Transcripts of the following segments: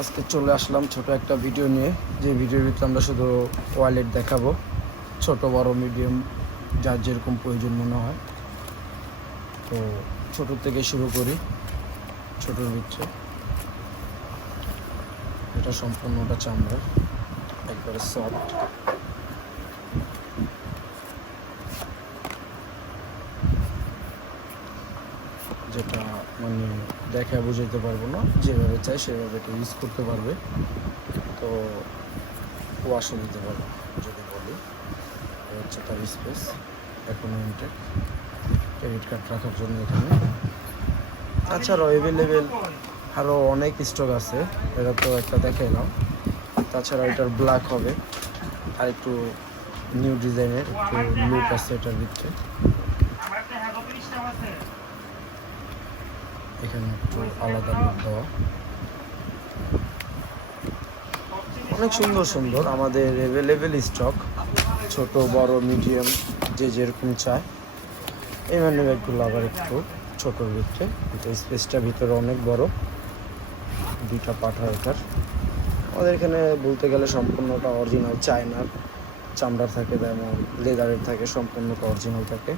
আজকে চলে আসলাম ছোট একটা ভিডিও নিয়ে, যে ভিডিওর ভিতরে আমরা শুধু ওয়ালেট দেখাবো, ছোট বড় মিডিয়াম যার যেরকম প্রয়োজন মনে হয়। তো ছোট থেকে শুরু করি। ছোটোর ভিতরে এটা সম্পূর্ণটা চামড়া, একবারে সফট। যেটা মানে দেখে বুঝাইতে পারবো না, যেভাবে চাই সেভাবে এটা ইউজ করতে পারবে। তো ওয়াশও দিতে পারবে যদি বলি। হচ্ছে তার স্পেস, এখন ইনটেক ক্রেডিট কার্ড রাখার জন্য এখানে। তাছাড়াও অ্যাভেলেবেল আরও অনেক স্টক আছে, এটা তো একটা দেখাইলাম। তাছাড়া এটার ব্ল্যাক হবে, আর একটু নিউ ডিজাইনের একটু লুক আছে এটার ভিতরে। এখানে একটু আলাদা লুক দেওয়া, অনেক সুন্দর সুন্দর আমাদের অ্যাভেলেবেল স্টক, ছোট বড় মিডিয়াম যে যেরকম চায়। এই মানি ব্যাগগুলো আবার একটু ছোটোর ভিতরে, কিন্তু স্পেসটা ভিতরে অনেক বড়, দুইটা পাঠা এটার। আমাদের এখানে বলতে গেলে সম্পূর্ণটা অরিজিনাল চায়নার চামড়ার থাকে, যেমন লেদারের থাকে, সম্পূর্ণটা অরিজিনাল থাকে।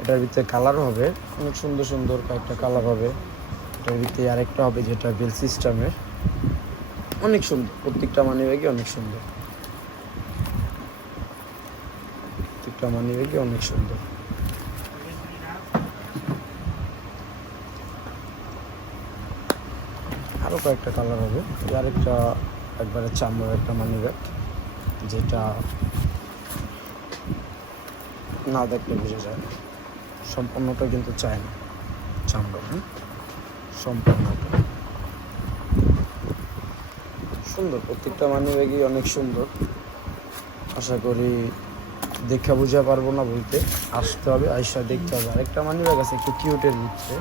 এটার ভিতরে কালার হবে অনেক সুন্দর সুন্দর, কয়েকটা কালার হবে। এটার ভিতরে আরেকটা হবে যেটা বেল সিস্টেমের, অনেক সুন্দর। প্রত্যেকটা মানি ব্যাগই অনেক সুন্দর, প্রত্যেকটা মানি ব্যাগই অনেক সুন্দর। আরও কয়েকটা কালার হবে। আরেকটা একবারে চামড়ার একটা মানি ব্যাগ, যেটা না দেখলে বোঝা যায় না। সম্পূর্ণটা কিন্তু চায় না চামড়া, সম্পূর্ণটা সুন্দর। প্রত্যেকটা মানি ব্যাগই অনেক সুন্দর। আশা করি দেখা বুঝা পারবো না বলতে, আসতে হবে, আইসা দেখতে হবে। আরেকটা মানি ব্যাগ আছে একটু কিউটের ভিতরে,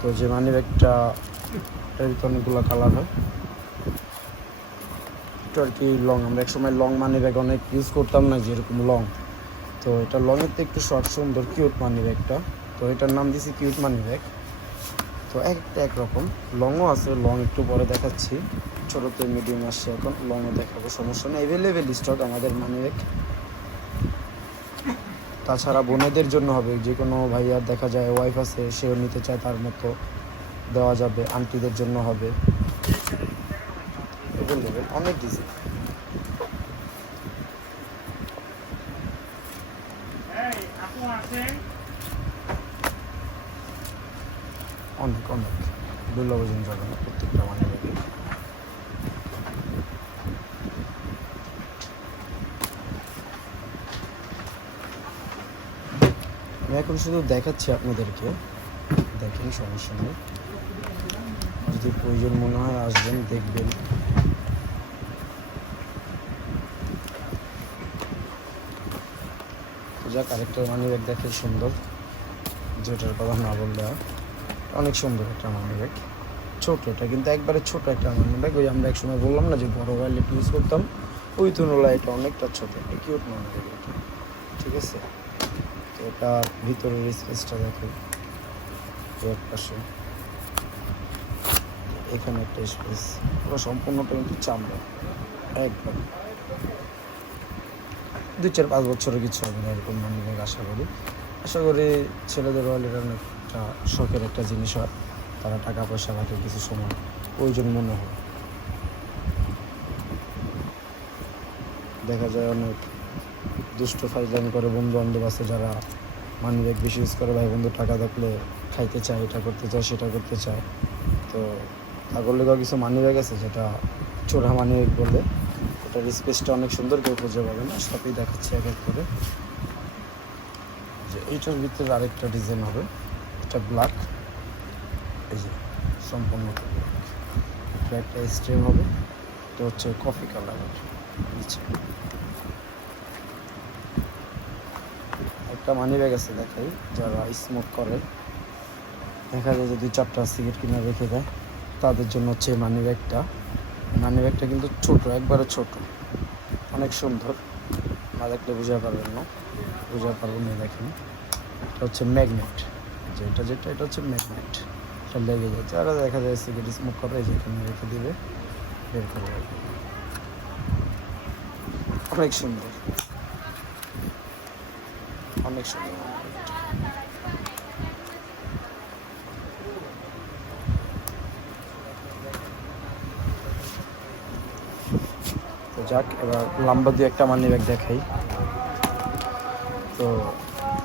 তো যে মানি ব্যাগটা এর ভিতরে অনেকগুলো কালার হয়, একটু আর কি লং। আমরা একসময় লং মানি ব্যাগ অনেক ইউজ করতাম না, যেরকম লং। তো এটা লংয়ের তো একটু শর্ট, সুন্দর কিউট মানি ব্যাগটা। তো এটার নাম দিয়েছি কিউট মানি ব্যাগ। তো একটা একরকম লংও আছে, লং একটু পরে দেখাচ্ছি। ছোটোতে মিডিয়াম আসছে, এখন লংও দেখাবো, সমস্যা নেই। অ্যাভেলেবেল স্টক আমাদের মানি ব্যাগ। তাছাড়া বোনেদের জন্য হবে, যে কোনো ভাইয়ার দেখা যায় ওয়াইফ আছে, সেও নিতে চায়, তার মতো দেওয়া যাবে। আন্টিদের জন্য হবে, অ্যাভেলেবেল অনেক ডিজাইন। অনেক অনেক দুর্লভ ওজন যাবে না প্রত্যেকটা মানি ব্যাগে। আমি এখন শুধু দেখাচ্ছি আপনাদেরকে, দেখেন, সমস্যা নেই। যদি প্রয়োজন মনে হয় আসবেন, দেখবেন। যাক, আরেকটা মানি ব্যাগ দেখে সুন্দর, যেটার কথা না বললে অনেক সুন্দর একটা মানি ব্যাগ। ছোটো, এটা কিন্তু একবারে ছোটো একটা মানি ব্যাগ। ওই আমরা একসময় বললাম না যে বড় ওয়ালেট ইউজ করতাম, ওই তুলনায় এটা অনেকটা ছোটো, একটা কিউট মানি ব্যাগ এটা, ঠিক আছে। তো এটার ভিতরের স্পেসটা দেখো, এক পাশে এখানে একটা স্পেস, পুরো সম্পূর্ণটা কিন্তু চামড়া একদম। 2-4-5 বছরের কিছু হবে না এরকম মানি ব্যাগ, আশা করি ছেলেদের ওয়ালেট অনেকটা শখের একটা জিনিস হয়, তারা টাকা পয়সা রাখে কিছু সময় প্রয়োজন মনে হয়। দেখা যায় অনেক দুষ্ট ফাইজলামি করে বন্ধু বান্ধব আছে, যারা মানি ব্যাগ বেশি ইউজ করে। ভাই বন্ধু টাকা দেখলে খাইতে চায়, এটা করতে চায়, সেটা করতে চায়। তো তাগর লেগেও কিছু মানি ব্যাগ আছে যেটা চোরা মানি ব্যাগ বলে। এটার স্পেসটা অনেক সুন্দর, কেউ খুঁজে পাবে না। সবই দেখাচ্ছি এক এক করে। যে এইটার ভিতরে আরেকটা ডিজাইন হবে, এটা ব্ল্যাক, এই যে সম্পূর্ণ এটা একটা স্ট্রেম হবে। এটা হচ্ছে কফি কালারের নিচে। একটা মানি ব্যাগ আছে দেখাই, যারা স্মোক করে, দেখা যায় যদি 4টা সিগারেট কিনে রেখে দেয়, তাদের জন্য হচ্ছে এই মানি ব্যাগটা। মানি ব্যাগটা কিন্তু ছোটো, একবারে ছোট, অনেক সুন্দর। না দেখলে বুঝতে পারবেন না, দেখেন। এটা হচ্ছে ম্যাগনেট, যেটা এটা হচ্ছে ম্যাগনেট, একটা লেগে যাচ্ছে, আর দেখা যায় সিগারেট স্মোক করে যেখানে রেখে দিবে, বের করে রাখবে। অনেক সুন্দর, অনেক সুন্দর। তো যাক, এবার লম্বা দিয়ে একটা মানি ব্যাগ দেখাই। তো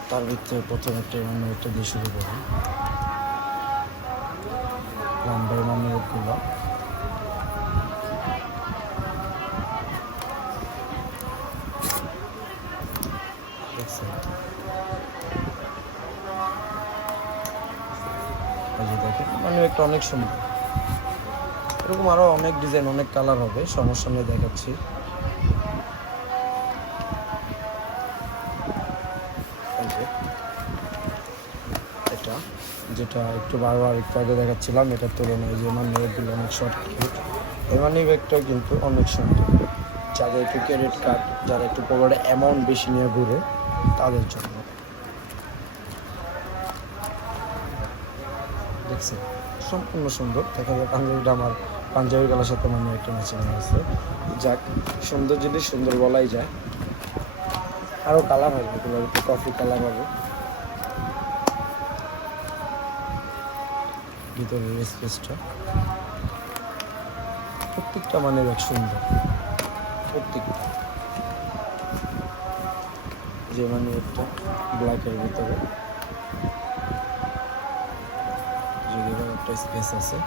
তার ভিতরে প্রথম একটা মানি ব্যাগটা দিয়ে শুরু করি। লম্বা মানি ব্যাগগুলো দেখছেন, এই যে দেখেন মানি ব্যাগটা অনেক সুন্দর। এরকম আরও অনেক ডিজাইন, অনেক কালার হবে, সমস্যা নেই, দেখাচ্ছি। এটা যেটা একটু বারবার একটু আগে দেখাচ্ছিলাম, এটার তুলনায় যে মানি ব্যাগগুলো অনেক শর্ট কিউট। এই মানি ব্যাগটাও কিন্তু অনেক সুন্দর, যাদের একটু ক্রেডিট কার্ড, যারা একটু পকেটে অ্যামাউন্ট বেশি নিয়ে ঘুরে তাদের জন্য। দেখছেন সম্পূর্ণ সুন্দর। দেখা যায় পাঞ্জাবিটা আমার পাঞ্জাবি গলার সাথে মানি একটা ম্যাচিং আছে। যাক, সুন্দর জিনিস সুন্দর বলাই যায়। আরও কালার হবে, এগুলো একটু কফি কালার হবে। ভিতরের স্পেসটা, প্রত্যেকটা মানি ব্যাগ সুন্দর, প্রত্যেকটা। যে মানি ব্যাগটা ব্ল্যাকের ভিতরে যেগুলো একটা স্পেস আছে।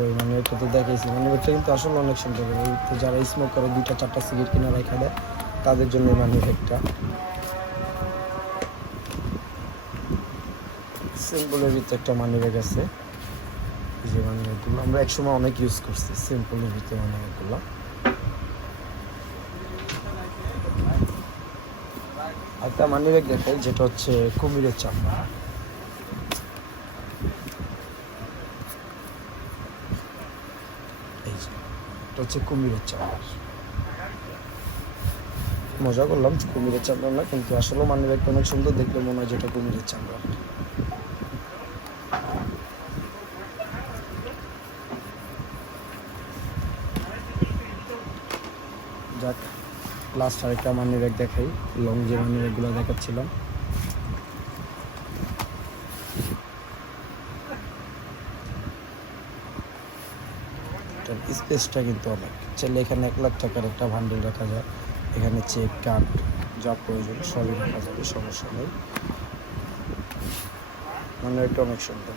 ওই মানি ব্যাগটা তো দেখাইছি, মানি ব্যাগটা কিন্তু আসলে অনেক সুন্দর। তো যারা স্মোক করে 2-4টা সিগারেট কিনে রেখা দেয় তাদের জন্য এই মানি ব্যাগটা। সিম্পলের ভিতরে একটা মানি ব্যাগ আছে। যে মানি ব্যাগগুলো আমরা একসময় অনেক ইউজ করছি, সিম্পলের ভিতরে মানি ব্যাগগুলো। একটা মানি ব্যাগ দেখাই, যেটা হচ্ছে কুমিরের চামড়া। এই যে এটা হচ্ছে কুমিরের চামড়া। মজা করলাম, কুমিরের চামড়া না, কিন্তু আসলে মানি ব্যাগটা অনেক সুন্দর, দেখলে মনে হয় যেটা কুমিরের চামড়া। যাক, লাস্ট আরেকটা মানি ব্যাগ দেখাই, লং যে মানি ব্যাগগুলো দেখাচ্ছিলাম। স্পেসটা কিন্তু অনেক, চাইলে এখানে 1 লাখ টাকার একটা ভান্ডেল রাখা যায়, এখানে চেক, কার্ড যা প্রয়োজন সবই রাখা যাবে, সমস্যা নেই। মানি ব্যাগটা অনেক সুন্দর।